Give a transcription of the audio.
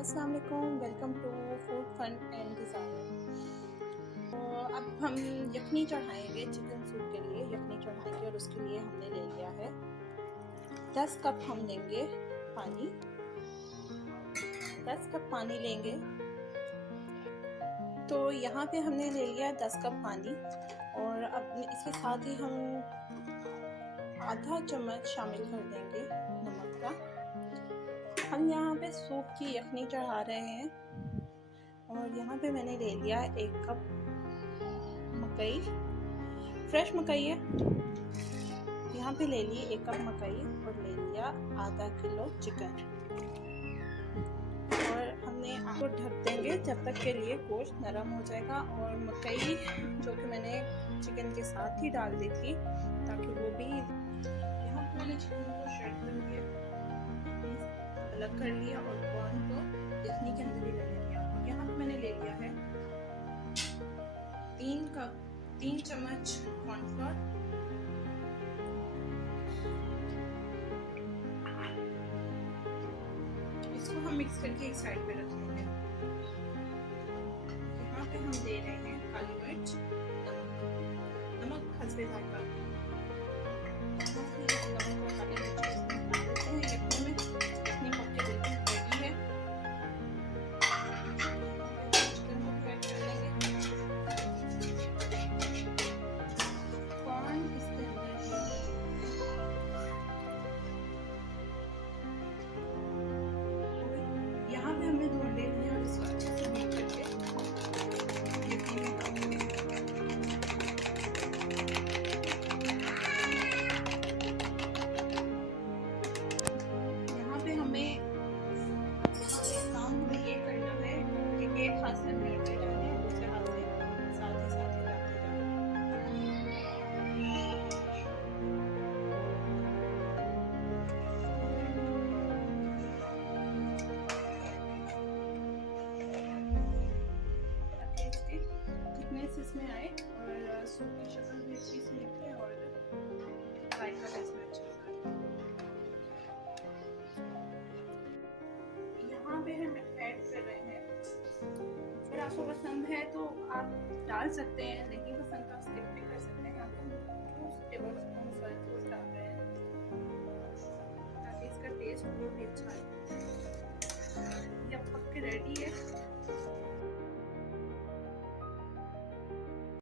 अस्सलाम वालेकुम, welcome to food fun and design. तो अब हम यखनी चढ़ाएंगे चिकन सूप के लिए। यखनी चढ़ाएंगे और उसके लिए हमने ले लिया है 10 कप हम लेंगे पानी। 10 कप पानी लेंगे। तो यहाँ पे हमने ले लिया 10 कप पानी और अब इसके साथ ही हम आधा चम्मच शामिल कर देंगे नमक का। हम यहाँ पे सूप की यखनी चढ़ा रहे हैं और यहाँ पे मैंने ले लिया 1 कप मकई, फ्रेश मकई है। यहाँ पे ले ली 1 कप मकई और ले लिया आधा किलो चिकन। और हमने आपको ढक देंगे जब तक के लिए गोश्त नरम हो जाएगा। और मकई जो कि मैंने चिकन के साथ ही डाल दी थी ताकि वो भी, यहाँ पे मैंने चिकन को श्रेड कर लिया, अलग कर लिया और कॉर्न को यखनी के अंदर ही ले लिया। यहाँ पे मैंने ले लिया है 3 चम्मच कॉर्नफ्लोर, इसको हम मिक्स करके एक साइड पे रख लेंगे। यहाँ पे हम दे रहे हैं काली मिर्च, नमक हस्बे जायका। यहाँ पे हमने 2 अंडे लिए और इसको अच्छे से बीट करके यहाँ पे हमें काम ये करना है कि एक हाथ से मिलाते जाना है, दूसरे हाथ से साथ ही हिलाते थिकनेस इसमें आए और सूप की शक्ल भी अच्छी से निकले और जायका भी इसमें अच्छा होगा। यहाँ पे हम ऐड कर रहे हैं, अगर आपको पसंद है तो आप डाल सकते हैं, नहीं पसंद तो आप स्किप भी कर सकते हैं। यहाँ पे हम 2 टेबल स्पून सोया सॉस डाल रहे हैं ताकि इसका टेस्ट बहुत ही अच्छा है।